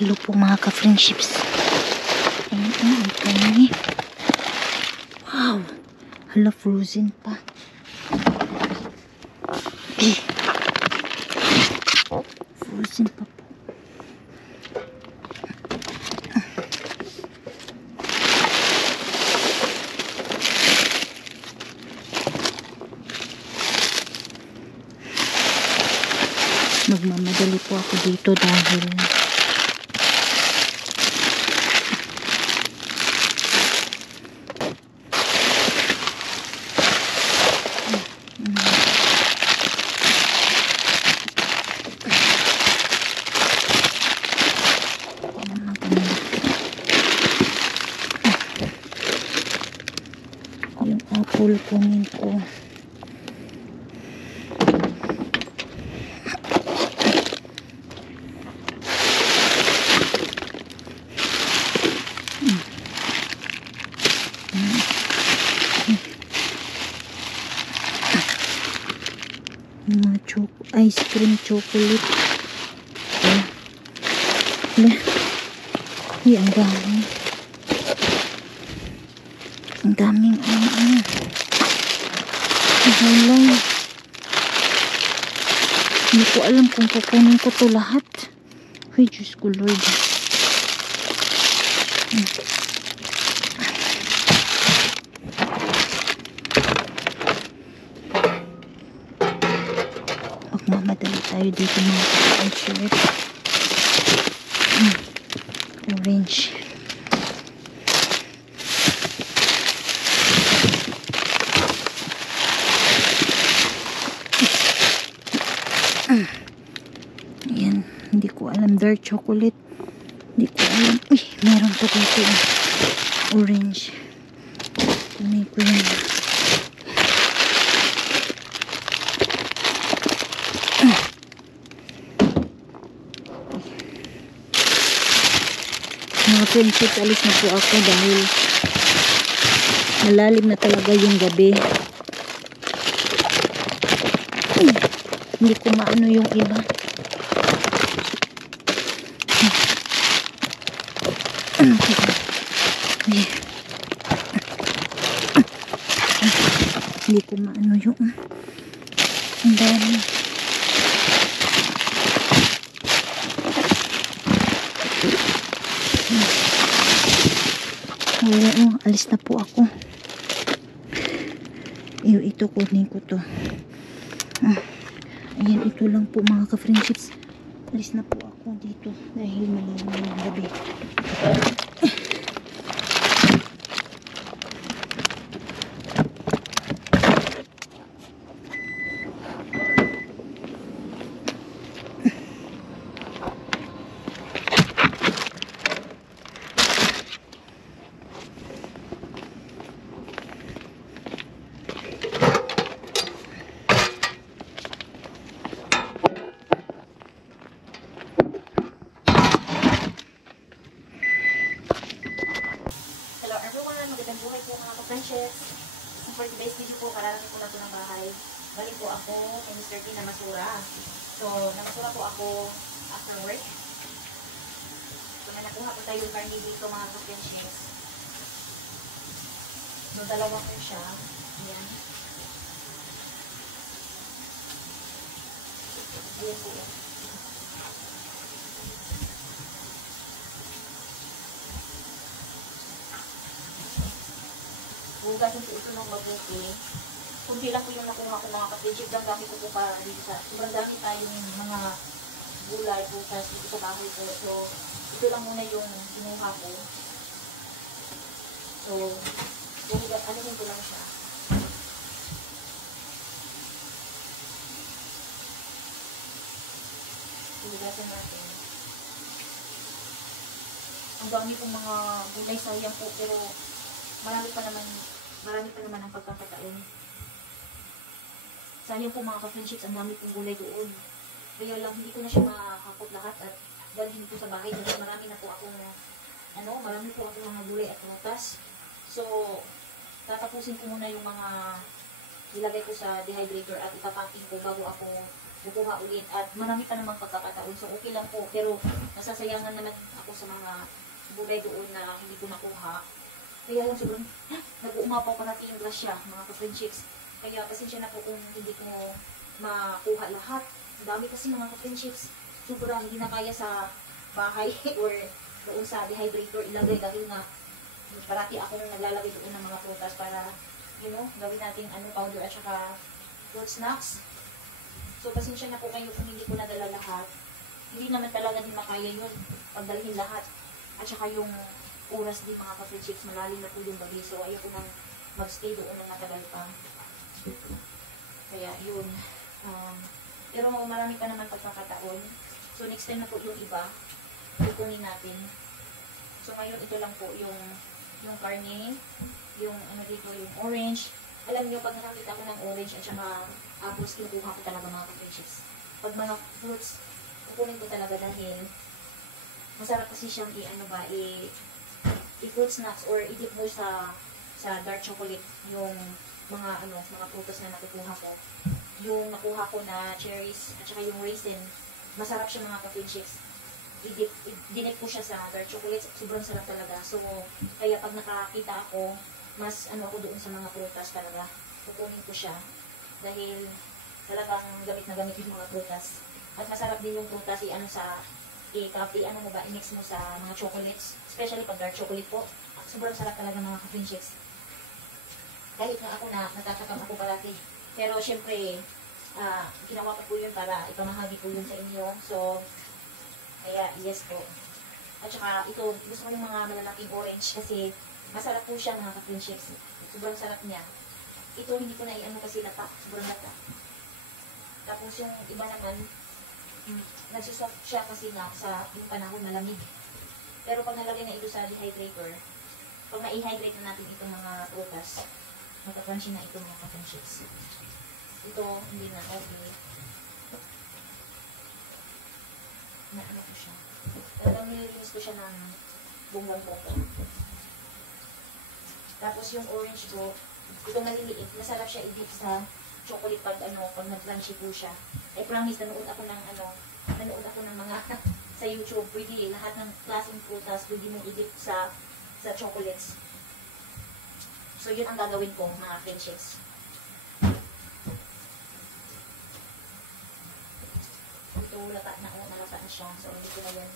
Hello po mga ka-friendships. Ayun, kami. Wow. Hala, frozen pa. Frozen pa po. Magmamadali po ako dito dahil yung apple kunin ko. Ice cream chocolate. Ay, ang dami. Ang daming ano. Hala. Hindi ko alam kung kukunin ko to lahat. Ay, Diyos ko Lord. Magmamadali tayo dito mga kapatid. Orange. Ayan, hindi ko alam. Dark chocolate. Hindi ko alam. Uy, meron pa dito. Orange. Kunin ko yan. Mga friendships, alis na po ako dahil malalim na talaga yung gabi. Hindi ko maano yung iba. Hindi ko maano yung ang dami. Oo, alis na po ako. Ito kunin ko to. Ayan, ito lang po mga ka-friendships. Alis na po ako dito dahil malalim ng gabi. For today's video po, kararating ko na ito ng bahay. Balik po ako kay Mr. T na Masura. So, namasura po ako after work. So, may nakuha po tayo yung karni dito mga ka-friendships. So, dalawa po siya. Ayan. Ayan po. Hugasin po ito ng mabuti. Kung lang po yung nakuha ko mga ka-friendships, ang gamit ko po para dito sa sobrang dami tayong mga gulay po dito sa bahay ko. So, ito lang muna yung kinuha ko. So, alisin ko lang siya. Hugasin natin. Ang dami pong mga gulay, sayang po, pero marami pa naman ang pagkakataon. Sayang po mga ka-friendships, ang dami pong gulay doon. Kaya lang, hindi ko na siya makakapot lahat at dalhin po sa bahay. Dahil marami na po akong, marami po akong mga gulay at prutas. So, tatapusin ko muna yung mga ilagay ko sa dehydrator at ipapacking ko bago ako kukuha ulit. At marami pa namang pagkakataon. So, okay lang po. Pero, nasasayangan naman ako sa mga gulay doon na hindi ko nakuha. Kaya lang siguro, nag-uumapaw pa natin yung grasya, mga ka-friendships. Kaya, pasensya na po kung hindi ko makuha lahat. Ang dami kasi mga ka-friendships. Sobrang hindi na kaya sa bahay or doon sa dehydrator ilagay dahil nga parati akong naglalagay doon ng mga prutas para, you know, gawin natin powder at saka fruit snacks. So, pasensya na po kayo kung hindi ko nadala lahat. Hindi naman talaga din makaya yun, pagdalhin lahat. At saka yung oras din mga ka-friendships, malalim na po yung gabi. So, ayaw ko nang mag-stay doon na matagal pa. Kaya, yun. Pero marami pa naman pagkakataon. So, next time na po yung iba, kukunin natin. So, ngayon, ito lang po yung karne, yung dito, yung orange. Alam niyo, pag nakakita ko ng orange at saka apples, kinukuha ko talaga mga ka-friendships. Pag mga fruits, kukunin ko talaga dahil masarap kasi siyang i-fruit snacks or i-dip mo sa dark chocolate yung mga prutas na nakukuha ko. Yung nakuha ko na cherries at saka yung raisin, masarap siya mga ka-friendships. I-dip ko siya sa dark chocolate, sobrang sarap talaga. So, kaya pag nakakita ako, mas ako doon sa mga prutas talaga. Kukunin ko siya dahil talagang gamit na gamit yung mga prutas. At masarap din yung prutas i-mix mo sa mga chocolates, especially pag dark chocolate po. Sobrang sarap talaga mga ka-friendships. Kahit nga ako natatakam ako parati. Pero syempre, ginawa ko po yun para ipamahagi po yun sa inyo. So, kaya yes po. At saka ito, gusto ko yung mga malalaking orange kasi masarap po siya mga ka-friendships. Sobrang sarap niya. Ito hindi ko na kasi lata. Sobrang lata. Tapos yung iba naman, nagsisoft siya kasi nga sa yung panahon malamig. Pero pag nalagay na ito sa dehydrator, pag na-hydrate na natin itong mga prutas, magka-crunchy na itong mga ka-friendships. Ito, hindi na okay. ko siya. Talagang nililinis ko siya ng buong po. Tapos yung orange ko, itong maliliit, masarap siya i-dip sa chocolate pag nag-crunchy po siya. I promise, nanood ako ng mga sa YouTube, pwede lahat ng klaseng prutas, pwede mo i-dip sa chocolates. So, yun ang gagawin ko, mga friendships. Ito, nalata na siya. So, hindi ko na yan,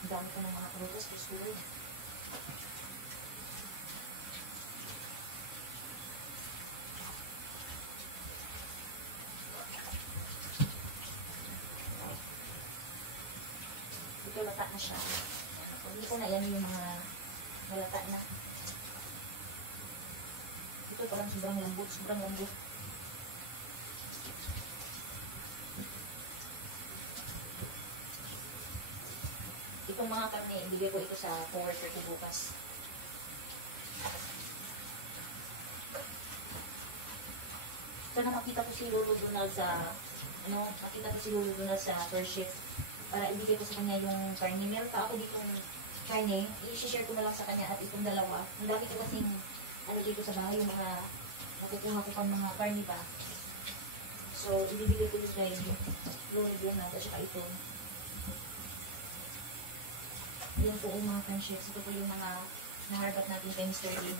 ang dami ko ng mga prutas, gusto rin. Ito, lata na siya. Hindi ko na yan yung mga malata na. Ito parang sobrang lambot. Itong mga karne, ibigay ko ito sa coworker ko bukas. Sana makita ko si Lolo Donald sa first shift para ibigay ko sa kanya yung karne. Meron pa ako ditong karne, i-share ko na lang sa kanya at itong dalawa. Ang dami ko kasing dito sa bahay, yung mga nakukuha ko pang mga karne pa. So, ibibigay ko yung kay Lolo Donald at saka ito. Yan po yung mga friendships. Ito po yung mga naharbat natin kay Mr. Bean.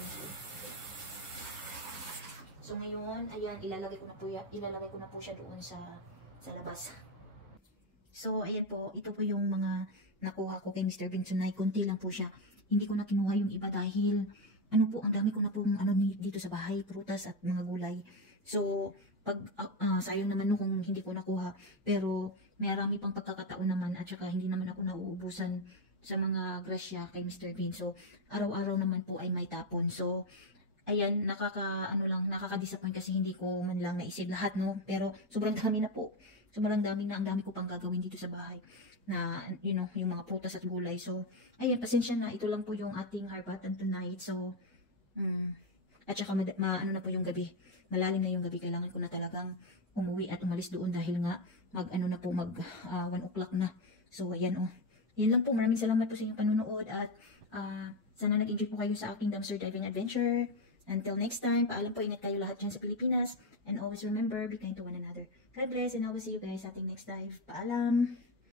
So, ngayon, ayan, ilalagay ko na po siya doon sa labas. So, ayan po, ito po yung mga nakuha ko kay Mr. Bean. So, konti lang po siya. Hindi ko na kinuha yung iba dahil ang dami ko na pong dito sa bahay, prutas at mga gulay. So, sayang naman kung hindi ko nakuha. Pero, marami pang pagkakataon naman at saka hindi naman ako nauubusan sa mga grasya kay Mr. Bean. So, araw-araw naman po ay may tapon. So, ayan, nakaka-disappoint kasi hindi ko man lang naisip lahat, no? Pero, sobrang dami na po. Sobrang dami na, ang dami ko pang gagawin dito sa bahay na, yung mga prutas at gulay. So, ayan, pasensya na. Ito lang po yung ating harbatan tonight. So, at saka na po yung gabi. Malalim na yung gabi. Kailangan ko na talagang umuwi at umalis doon dahil nga mag 1 o'clock na. So, ayan Yan lang po. Maraming salamat po sa inyong panunood at Sana nag-enjoy po kayo sa aking dumpster diving adventure. Until next time, paalam po, ingat kayo lahat dyan sa Pilipinas. And always remember, be kind to one another. God bless, and I will see you guys sa ating next dive. Paalam!